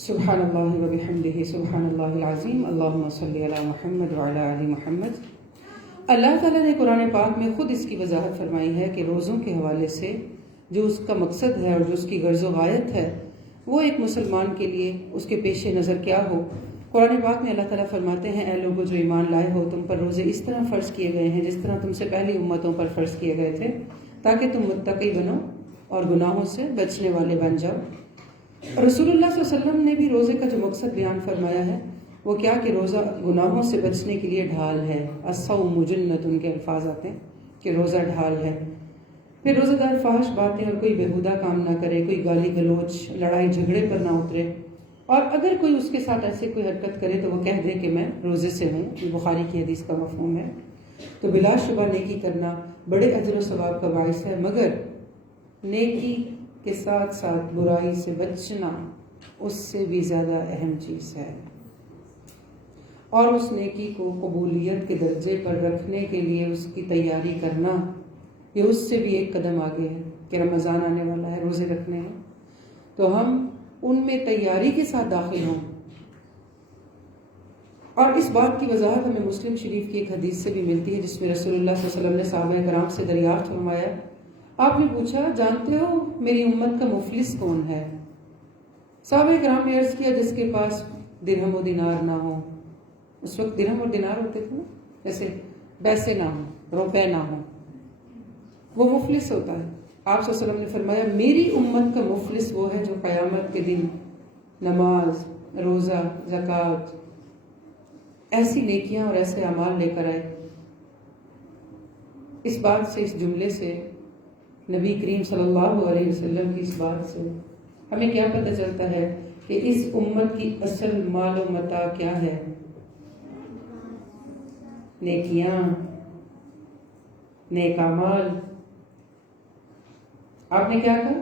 سبحان اللہ و بحمدہ سبحان اللہ العظیم اللہم صلی علی محمد وعلی آل محمد۔ اللہ تعالیٰ نے قرآن پاک میں خود اس کی وضاحت فرمائی ہے کہ روزوں کے حوالے سے جو اس کا مقصد ہے اور جو اس کی غرض و غایت ہے وہ ایک مسلمان کے لیے اس کے پیش نظر کیا ہو۔ قرآن پاک میں اللہ تعالیٰ فرماتے ہیں اے لوگو جو ایمان لائے ہو، تم پر روزے اس طرح فرض کیے گئے ہیں جس طرح تم سے پہلی امتوں پر فرض کیے گئے تھے، تاکہ تم متقی بنو اور گناہوں سے بچنے والے بن جاؤ۔ رسول اللہ صلی اللہ علیہ وسلم نے بھی روزے کا جو مقصد بیان فرمایا ہے وہ کیا کہ روزہ گناہوں سے بچنے کے لیے ڈھال ہے۔ الصوم جنۃ، ان کے الفاظ آتے ہیں کہ روزہ ڈھال ہے۔ پھر روزہ دار فحش باتیں اور کوئی بےہودہ کام نہ کرے، کوئی گالی گلوچ لڑائی جھگڑے پر نہ اترے، اور اگر کوئی اس کے ساتھ ایسے کوئی حرکت کرے تو وہ کہہ دے کہ میں روزے سے ہوں۔ یہ بخاری کی حدیث کا مفہوم ہے۔ تو بلا شبہ نیکی کرنا بڑے اجر و ثواب کا باعث ہے، مگر نیکی کے ساتھ ساتھ برائی سے بچنا اس سے بھی زیادہ اہم چیز ہے، اور اس نیکی کو قبولیت کے درجے پر رکھنے کے لیے اس کی تیاری کرنا یہ اس سے بھی ایک قدم آگے ہے کہ رمضان آنے والا ہے، روزے رکھنے ہیں تو ہم ان میں تیاری کے ساتھ داخل ہوں۔ اور اس بات کی وضاحت ہمیں مسلم شریف کی ایک حدیث سے بھی ملتی ہے جس میں رسول اللہ صلی اللہ علیہ وسلم نے صحابہ کرام سے دریافت فرمایا، آپ نے پوچھا جانتے ہو میری امت کا مفلس کون ہے؟ صحابہ کرام نے عرض کیا جس کے پاس درہم و دینار نہ ہو۔ اس وقت درہم اور دینار ہوتے تھے نا، جیسے پیسے نہ ہوں، روپے نہ ہوں، وہ مفلس ہوتا ہے۔ آپ صلی اللہ علیہ وسلم نے فرمایا میری امت کا مفلس وہ ہے جو قیامت کے دن نماز، روزہ، زکوٰۃ، ایسی نیکیاں اور ایسے اعمال لے کر آئے۔ اس بات سے، اس جملے سے، نبی کریم صلی اللہ علیہ وسلم کی اس بات سے ہمیں کیا پتہ چلتا ہے کہ اس امت کی اصل مال و متاع کیا ہے؟ نیکیاں، نیک اعمال۔ آپ نے کیا کہا؟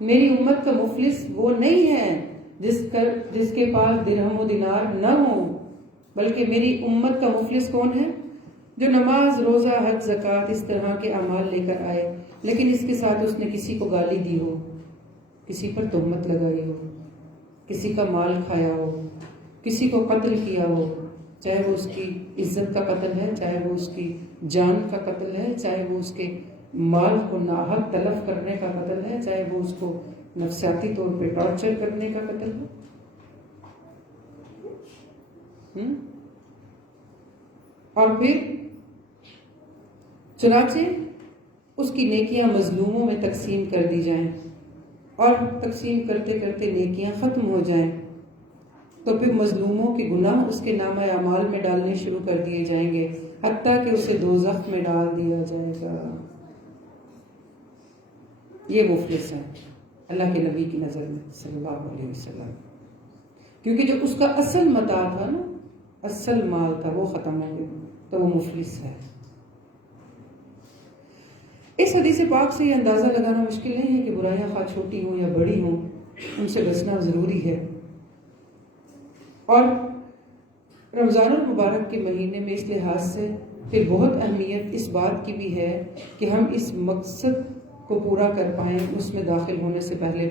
میری امت کا مفلس وہ نہیں ہے جس کے پاس درہم و دینار نہ ہو، بلکہ میری امت کا مفلس کون ہے؟ جو نماز، روزہ، حج، زکوٰۃ اس طرح کے اعمال لے کر آئے، لیکن اس کے ساتھ اس نے کسی کو گالی دی ہو، کسی پر تہمت لگائی ہو، کسی کا مال کھایا ہو، کسی کو قتل کیا ہو، چاہے وہ اس کی عزت کا قتل ہے، چاہے وہ اس کی جان کا قتل ہے، چاہے وہ اس کے مال کو ناحق تلف کرنے کا قتل ہے، چاہے وہ اس کو نفسیاتی طور پہ ٹارچر کرنے کا قتل ہے۔ اور پھر چنانچہ اس کی نیکیاں مظلوموں میں تقسیم کر دی جائیں، اور تقسیم کرتے کرتے نیکیاں ختم ہو جائیں تو پھر مظلوموں کے گناہ اس کے نامہ اعمال میں ڈالنے شروع کر دیے جائیں گے، حتیٰ کہ اسے دوزخ میں ڈال دیا جائے گا۔ یہ مفلس ہے اللہ کے نبی کی نظر میں صلی اللہ علیہ وسلم، کیونکہ جو اس کا اصل متاع تھا نا، اصل مال تھا، وہ ختم ہو گیا تو وہ مفلس ہے۔ اس حدیث پاک سے یہ اندازہ لگانا مشکل نہیں ہے کہ برائیاں خواہ چھوٹی ہوں یا بڑی ہوں ان سے بچنا ضروری ہے، اور رمضان المبارک کے مہینے میں اس لحاظ سے پھر بہت اہمیت اس بات کی بھی ہے کہ ہم اس مقصد کو پورا کر پائیں، اس میں داخل ہونے سے پہلے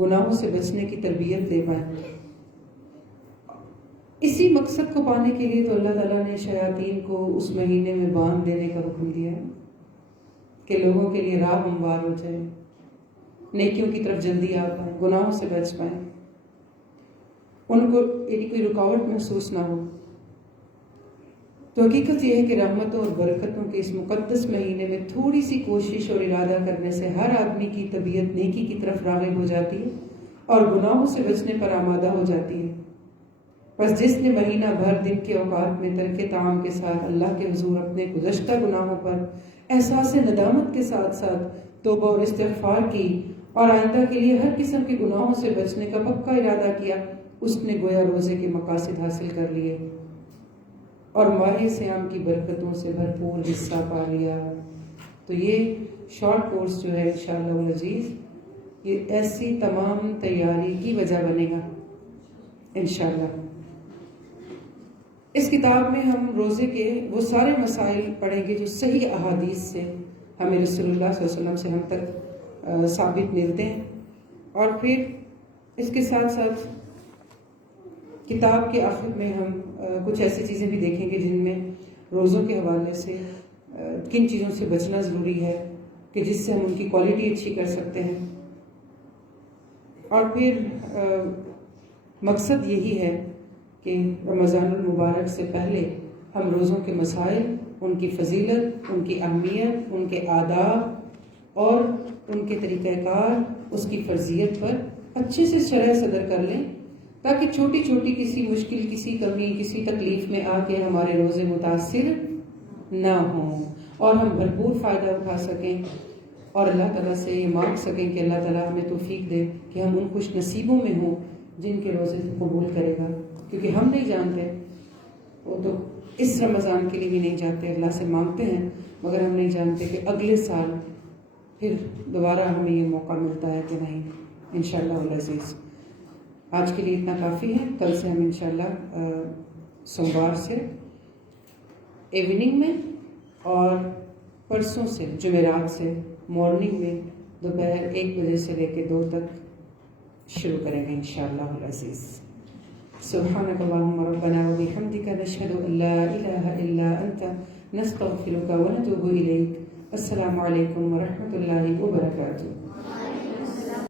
گناہوں سے بچنے کی تربیت لے پائیں۔ اسی مقصد کو پانے کے لیے تو اللہ تعالیٰ نے شیاطین کو اس مہینے میں باندھ دینے کا حکم دیا ہے کہ لوگوں کے لیے راہ ہموار ہو جائے، نیکیوں کی طرف جلدی آ پائیں، گناہوں سے بچ پائیں، ان کو کوئی رکاوٹ محسوس نہ ہو۔ تو حقیقت یہ ہے کہ رحمتوں اور برکتوں کے اس مقدس مہینے میں تھوڑی سی کوشش اور ارادہ کرنے سے ہر آدمی کی طبیعت نیکی کی طرف راغب ہو جاتی ہے اور گناہوں سے بچنے پر آمادہ ہو جاتی ہے۔ بس جس نے مہینہ بھر دن کے اوقات میں ترک طعام کے ساتھ اللہ کے حضور اپنے گزشتہ گناہوں پر احساس ندامت کے ساتھ ساتھ توبہ اور استغفار کی اور آئندہ کے لیے ہر قسم کے گناہوں سے بچنے کا پکا ارادہ کیا، اس نے گویا روزے کے مقاصد حاصل کر لیے اور ماہ صیام کی برکتوں سے بھرپور حصہ پا لیا۔ تو یہ شارٹ کورس جو ہے انشاءاللہ العزیز یہ ایسی تمام تیاری کی وجہ بنے گا انشاءاللہ۔ اس کتاب میں ہم روزے کے وہ سارے مسائل پڑھیں گے جو صحیح احادیث سے ہمیں رسول اللہ صلی اللہ علیہ وسلم سے ہم تک ثابت ملتے ہیں، اور پھر اس کے ساتھ ساتھ کتاب کے آخر میں ہم کچھ ایسی چیزیں بھی دیکھیں گے جن میں روزوں کے حوالے سے کن چیزوں سے بچنا ضروری ہے کہ جس سے ہم ان کی کوالٹی اچھی کر سکتے ہیں. اور پھر مقصد یہی ہے کہ رمضان المبارک سے پہلے ہم روزوں کے مسائل، ان کی فضیلت، ان کی اہمیت، ان کے آداب اور ان کے طریقہ کار، اس کی فرضیت پر اچھے سے شرح صدر کر لیں، تاکہ چھوٹی چھوٹی کسی مشکل، کسی کمی، کسی تکلیف میں آ کے ہمارے روزے متاثر نہ ہوں اور ہم بھرپور فائدہ اٹھا سکیں اور اللہ تعالیٰ سے یہ مانگ سکیں کہ اللہ تعالیٰ ہمیں توفیق دے کہ ہم ان خوش نصیبوں میں ہوں جن کے روزے قبول کرے گا. کیونکہ ہم نہیں جانتے، وہ تو اس رمضان کے لیے بھی نہیں جانتے، اللہ سے مانگتے ہیں مگر ہم نہیں جانتے کہ اگلے سال پھر دوبارہ ہمیں یہ موقع ملتا ہے کہ نہیں. انشاءاللہ العزیز آج کے لیے اتنا کافی ہے. کل سے ہم انشاءاللہ سوموار سے ایوننگ میں اور پرسوں سے جمعرات سے مارننگ میں دوپہر 1 بجے سے لے کے 2 تک شروع کریں گے انشاءاللہ العزیز. سبحانک اللہم ربنا و بحمدک نشہد ان لا الہ الا انت نستغفرک و نتوب الیک. السلام علیکم ورحمۃ اللہ وبرکاتہ.